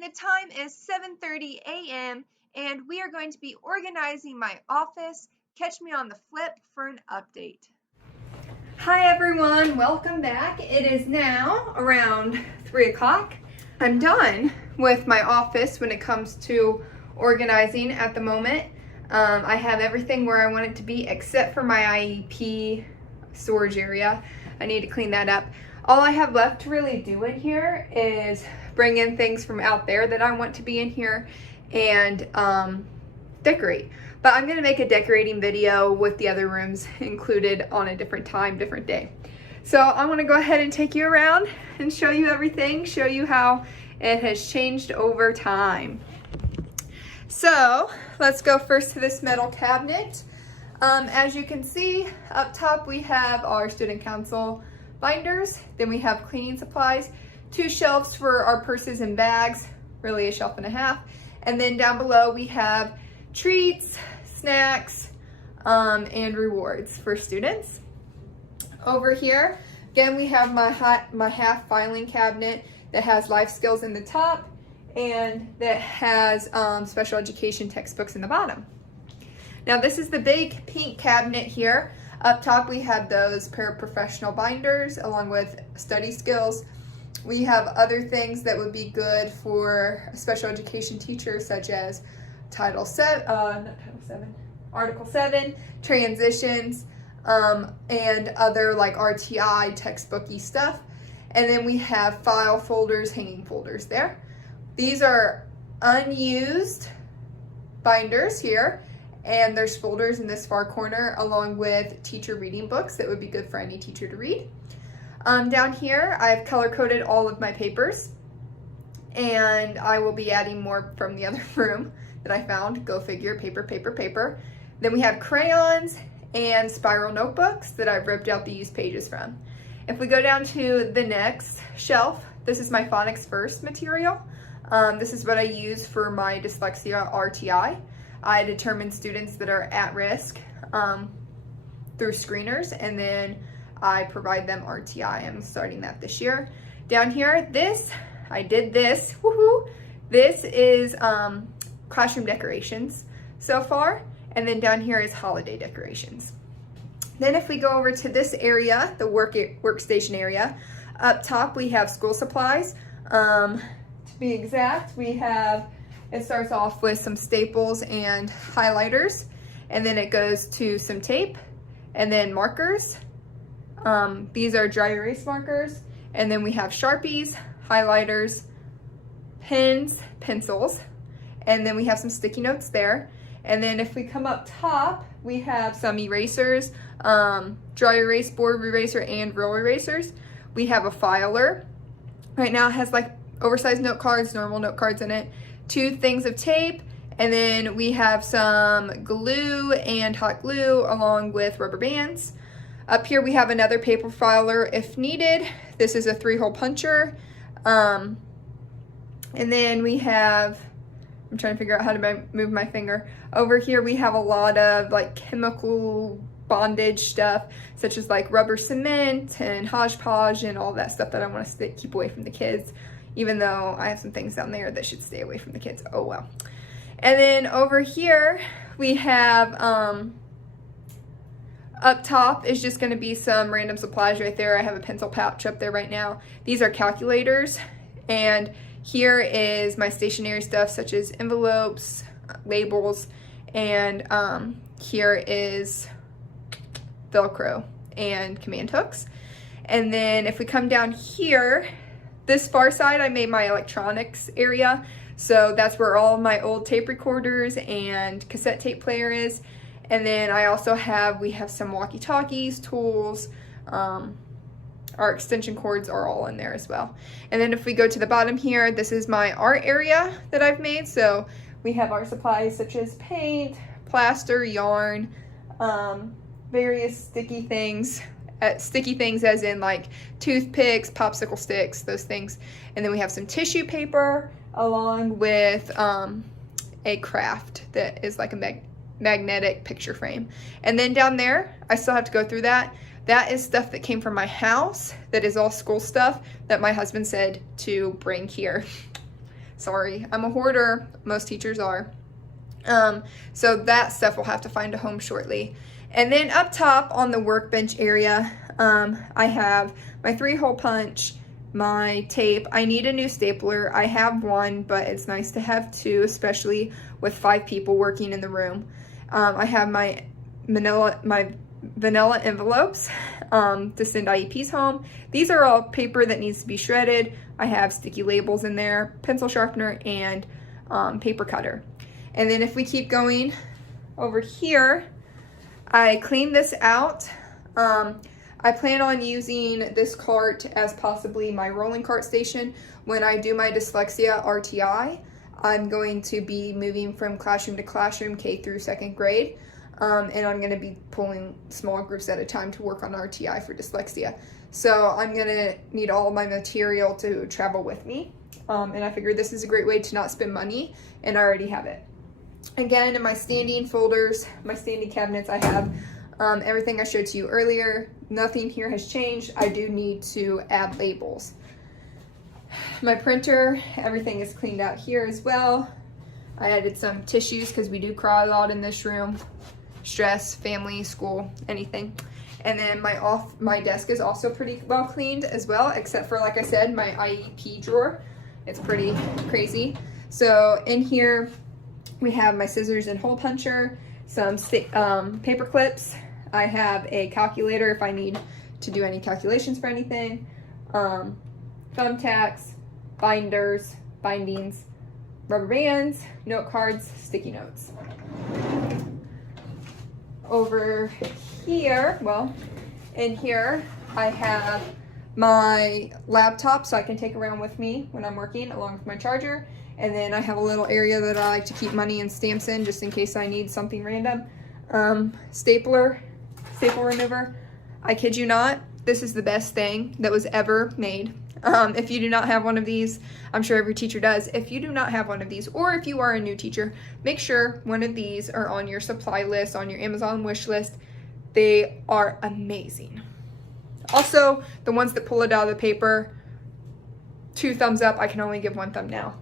and the time is 7:30 a.m. and we are going to be organizing my office. Catch me on the flip for an update. Hi everyone, welcome back. It is now around 3 o'clock. I'm done with my office when it comes to organizing at the moment. I have everything where I want it to be except for my IEP storage area. I need to clean that up. All I have left to really do in here is bring in things from out there that I want to be in here and decorate. But I'm gonna make a decorating video with the other rooms included on a different time, different day. So I wanna go ahead and take you around and show you everything, show you how it has changed over time. So let's go first to this metal cabinet. As you can see, up top we have our student council binders, then we have cleaning supplies, 2 shelves for our purses and bags, really a shelf and a half, and then down below we have treats, snacks, and rewards for students. Over here, again, we have my half filing cabinet that has life skills in the top and that has special education textbooks in the bottom. Now this is the big pink cabinet here. Up top we have those paraprofessional binders along with study skills. We have other things that would be good for a special education teacher, such as Article 7, transitions, and other like RTI textbooky stuff. And then we have file folders, hanging folders there. These are unused binders here, and there's folders in this far corner along with teacher reading books that would be good for any teacher to read. Down here, I've color-coded all of my papers, and I will be adding more from the other room that I found. Go figure, paper, paper, paper. Then we have crayons and spiral notebooks that I've ripped out the used pages from. If we go down to the next shelf, this is my Phonics First material. This is what I use for my dyslexia RTI. I determine students that are at risk through screeners, and then I provide them RTI. I'm starting that this year. Down here, I did this, woohoo! This is classroom decorations so far, and then down here is holiday decorations. Then if we go over to this area, the workstation area, up top we have school supplies. To be exact, it starts off with some staples and highlighters, and then it goes to some tape, and then markers. These are dry erase markers, and then we have Sharpies, highlighters, pens, pencils, and then we have some sticky notes there. And then if we come up top, we have some erasers, dry erase, board eraser, and roll erasers. We have a filer. Right now it has like oversized note cards, normal note cards in it, 2 things of tape, and then we have some glue and hot glue along with rubber bands. Up here we have another paper filer if needed. This is a 3-hole puncher. And then we have, I'm trying to figure out how to move my finger. Over here we have a lot of like chemical bondage stuff, such as like rubber cement and Hodgepodge and all that stuff that I want to keep away from the kids, even though I have some things down there that should stay away from the kids. Oh well. And then over here we have up top is just going to be some random supplies right there. I have a pencil pouch up there right now. These are calculators, and here is my stationery stuff such as envelopes, labels, and here is Velcro and command hooks. And then if we come down here, this far side I made my electronics area, so that's where all of my old tape recorders and cassette tape player is. And then I also we have some walkie-talkies, tools, our extension cords are all in there as well. And then if we go to the bottom here, this is my art area that I've made. So we have art supplies such as paint, plaster, yarn, various sticky things as in like toothpicks, popsicle sticks, those things. And then we have some tissue paper along with a craft that is like a magnetic picture frame. And then down there, I still have to go through that. That is stuff that came from my house that is all school stuff that my husband said to bring here. Sorry, I'm a hoarder. Most teachers are. So that stuff will have to find a home shortly. And then up top on the workbench area, I have my 3-hole punch, my tape. I need a new stapler. I have one, but it's nice to have 2, especially with 5 people working in the room. I have my vanilla envelopes to send IEPs home. These are all paper that needs to be shredded. I have sticky labels in there, pencil sharpener, and paper cutter. And then if we keep going over here, I cleaned this out. I plan on using this cart as possibly my rolling cart station when I do my dyslexia RTI. I'm going to be moving from classroom to classroom, K through 2nd grade. And I'm going to be pulling small groups at a time to work on RTI for dyslexia. So I'm going to need all of my material to travel with me. And I figured this is a great way to not spend money, and I already have it. Again, in my standing folders, my standing cabinets, I have everything I showed to you earlier. Nothing here has changed. I do need to add labels. My printer, everything is cleaned out here as well. I added some tissues because we do cry a lot in this room. Stress, family, school, anything. And then my desk is also pretty well cleaned as well, except for, like I said, my IEP drawer. It's pretty crazy. So in here, we have my scissors and hole puncher, some paper clips. I have a calculator if I need to do any calculations for anything. Thumbtacks, binders, bindings, rubber bands, note cards, sticky notes. Over here, well, in here, I have my laptop so I can take around with me when I'm working, along with my charger. And then I have a little area that I like to keep money and stamps in just in case I need something random. Staple remover. I kid you not, this is the best thing that was ever made. If you do not have one of these, I'm sure every teacher does. If you do not have one of these, or if you are a new teacher, make sure one of these are on your supply list, on your Amazon wish list. They are amazing. Also, the ones that pull it out of the paper, 2 thumbs up. I can only give 1 thumb now.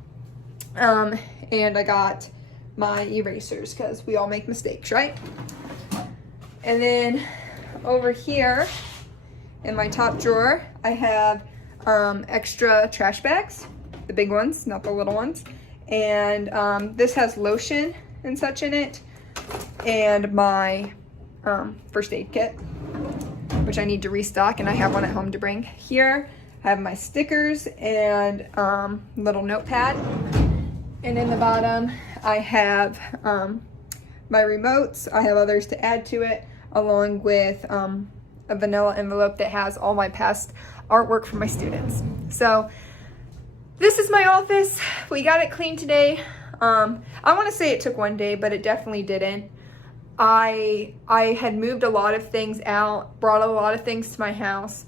And I got my erasers because we all make mistakes, right? And then over here in my top drawer, I have extra trash bags, the big ones, not the little ones. And this has lotion and such in it, and my first aid kit, which I need to restock, and I have one at home to bring. Here I have my stickers and little notepad. And in the bottom, I have my remotes. I have others to add to it, along with a vanilla envelope that has all my past artwork for my students. So this is my office. We got it cleaned today. I want to say it took 1 day, but it definitely didn't. I had moved a lot of things out, brought a lot of things to my house,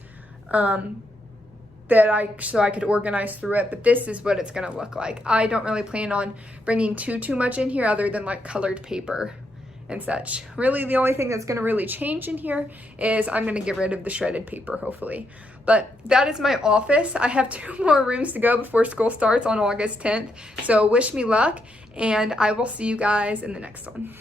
so I could organize through it, but this is what it's gonna look like. I don't really plan on bringing too much in here other than like colored paper and such. Really, the only thing that's gonna really change in here is I'm gonna get rid of the shredded paper, hopefully. But that is my office. I have 2 more rooms to go before school starts on August 10th, so wish me luck, and I will see you guys in the next one.